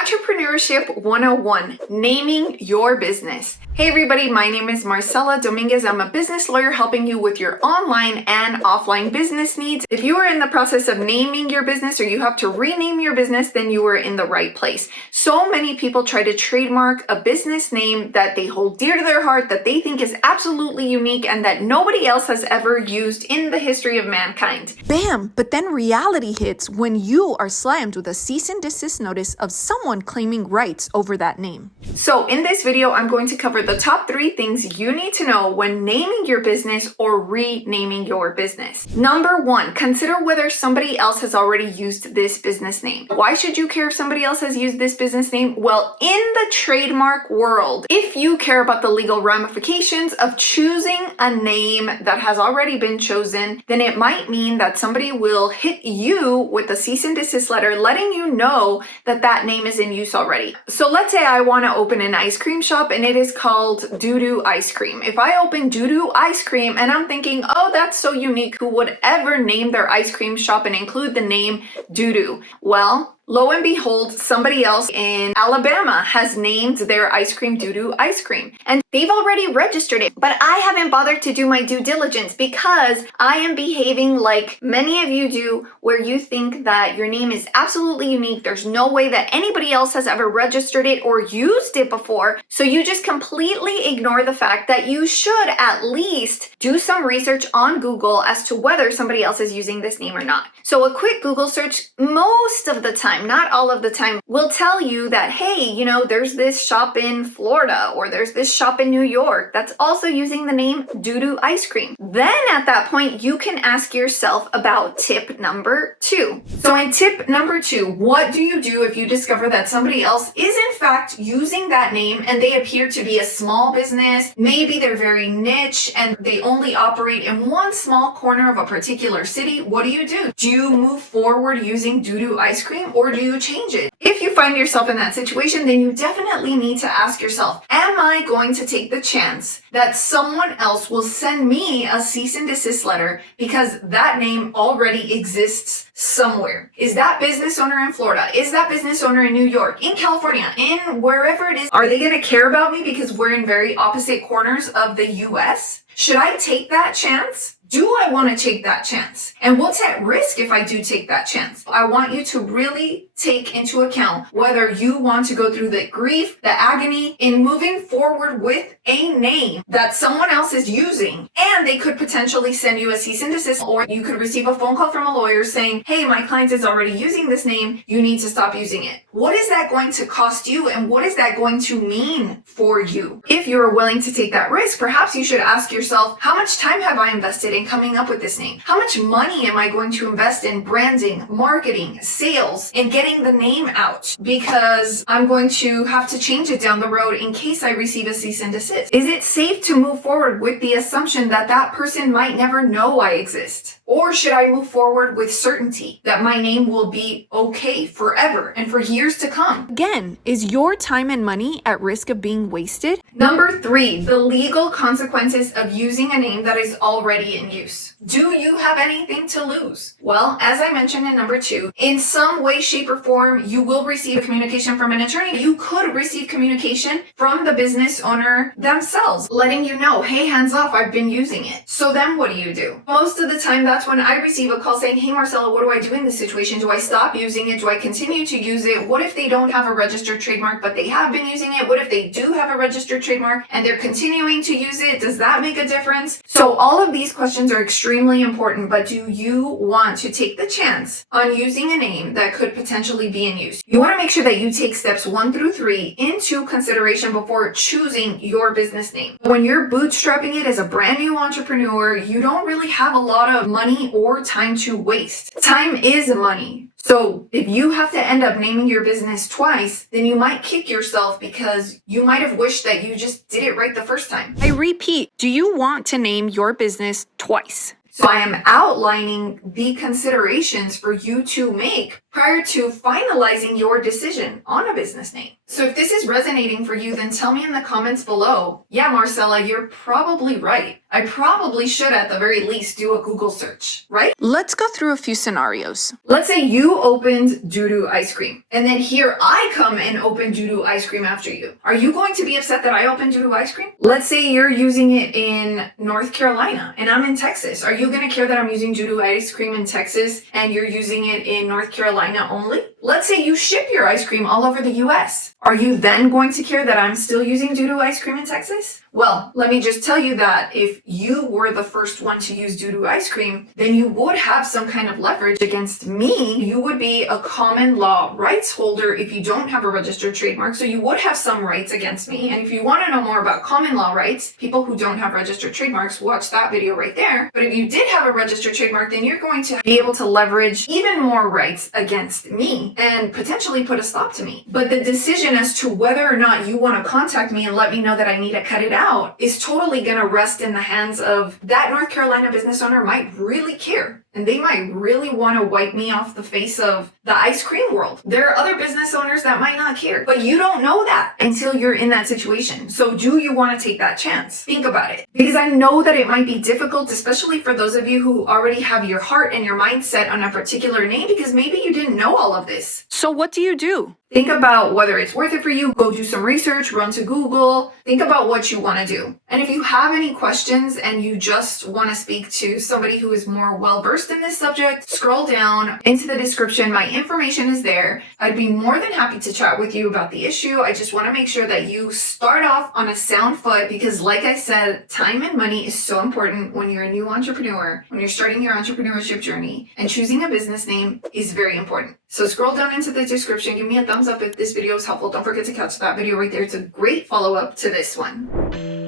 Entrepreneurship 101, naming your business. Hey everybody, my name is Marcella Dominguez. I'm a business lawyer helping you with your online and offline business needs. If you are in the process of naming your business or you have to rename your business, then you are in the right place. So many people try to trademark a business name that they hold dear to their heart, that they think is absolutely unique and that nobody else has ever used in the history of mankind. Bam! But then reality hits when you are slammed with a cease and desist notice of someone claiming rights over that name. So in this video, I'm going to cover the top 3 things you need to know when naming your business or renaming your business. Number 1, consider whether somebody else has already used this business name. Why should you care if somebody else has used this business name? Well, in the trademark world, if you care about the legal ramifications of choosing a name that has already been chosen, then it might mean that somebody will hit you with a cease and desist letter letting you know that that name is in use already. So let's say I want to open an ice cream shop and it is called Doo-Doo Ice Cream. If I open Doo-Doo Ice Cream and I'm thinking, oh, that's so unique, who would ever name their ice cream shop and include the name Doo-Doo? Well, lo and behold, somebody else in Alabama has named their ice cream Doo-Doo Ice Cream. And they've already registered it, but I haven't bothered to do my due diligence because I am behaving like many of you do, where you think that your name is absolutely unique. There's no way that anybody else has ever registered it or used it before. So you just completely ignore the fact that you should at least do some research on Google as to whether somebody else is using this name or not. So a quick Google search most of the time, not all of the time, will tell you that, hey, you know, there's this shop in Florida or there's this shop in New York that's also using the name Doo-Doo Ice Cream. Then at that point, you can ask yourself about tip number 2. So in tip number 2, what do you do if you discover that somebody else is in fact using that name and they appear to be a small business? Maybe they're very niche and they only operate in one small corner of a particular city. What do? Do you move forward using Doo-Doo Ice Cream or do you change it? If you find yourself in that situation, then you definitely need to ask yourself, am I going to take the chance that someone else will send me a cease and desist letter because that name already exists somewhere? Is that business owner in Florida? Is that business owner in New York, in California, in wherever it is? Are they going to care about me because we're in very opposite corners of the US? Should I take that chance? Do I want to take that chance? And what's at risk if I do take that chance? I want you to really take into account whether you want to go through the grief, the agony in moving forward with a name that someone else is using, and they could potentially send you a cease and desist, or you could receive a phone call from a lawyer saying, hey, my client is already using this name, you need to stop using it. What is that going to cost you, and what is that going to mean for you? If you're willing to take that risk, perhaps you should ask yourself, how much time have I invested in coming up with this name? How much money am I going to invest in branding, marketing, sales, and getting the name out? Because I'm going to have to change it down the road in case I receive a cease and desist. Is it safe to move forward with the assumption that that person might never know I exist? Or should I move forward with certainty that my name will be okay forever and for years to come? Again, is your time and money at risk of being wasted? Number 3, the legal consequences of using a name that is already in use. Do you have anything to lose? Well, as I mentioned in number 2, in some way, shape, or form, you will receive communication from an attorney. You could receive communication from the business owner themselves, letting you know, hey, hands off, I've been using it. So then what do? Most of the time, that's when I receive a call saying, hey, Marcella, what do I do in this situation? Do I stop using it? Do I continue to use it? What if they don't have a registered trademark, but they have been using it? What if they do have a registered trademark and they're continuing to use it? Does that make a difference? So all of these questions are extremely important, but do you want to take the chance on using a name that could potentially be in use? You want to make sure that you take steps 1 through 3 into consideration before choosing your business name. When you're bootstrapping it as a brand new entrepreneur, you don't really have a lot of money or time to waste. Time is money. So if you have to end up naming your business twice, then you might kick yourself because you might have wished that you just did it right the first time. I repeat, do you want to name your business twice? So I am outlining the considerations for you to make prior to finalizing your decision on a business name. So if this is resonating for you, then tell me in the comments below, yeah, Marcella, you're probably right. I probably should at the very least do a Google search, right? Let's go through a few scenarios. Let's say you opened Doo-Doo Ice Cream, and then here I come and open Doo-Doo Ice Cream after you. Are you going to be upset that I opened Doo-Doo Ice Cream? Let's say you're using it in North Carolina, and I'm in Texas. Are you going to care that I'm using Doo-Doo Ice Cream in Texas, and you're using it in North Carolina only? Let's say you ship your ice cream all over the US. Are you then going to care that I'm still using Doo-Doo Ice Cream in Texas? Well, let me just tell you that if you were the first one to use Doo-Doo Ice Cream, then you would have some kind of leverage against me. You would be a common law rights holder if you don't have a registered trademark, so you would have some rights against me. And if you want to know more about common law rights, people who don't have registered trademarks, watch that video right there. But if you did have a registered trademark, then you're going to be able to leverage even more rights against me and potentially put a stop to me. But the decision as to whether or not you want to contact me and let me know that I need to cut it out is totally going to rest in the hands of that North Carolina business owner. Might really care, and they might really want to wipe me off the face of the ice cream world. There are other business owners that might not care, but you don't know that until you're in that situation. So do you want to take that chance? Think about it, because I know that it might be difficult, especially for those of you who already have your heart and your mind set on a particular name, because maybe you didn't know all of this. So what do you do? Think about whether it's worth it for you. Go do some research, run to Google, think about what you want to do. And if you have any questions and you just want to speak to somebody who is more well-versed in this subject, scroll down into the description. My information is there. I'd be more than happy to chat with you about the issue. I just want to make sure that you start off on a sound foot, because like I said, time and money is so important when you're a new entrepreneur, when you're starting your entrepreneurship journey, and choosing a business name is very important. So scroll down into the description, give me a thumbs up if this video is helpful. Don't forget to catch that video right there. It's a great follow-up to this one.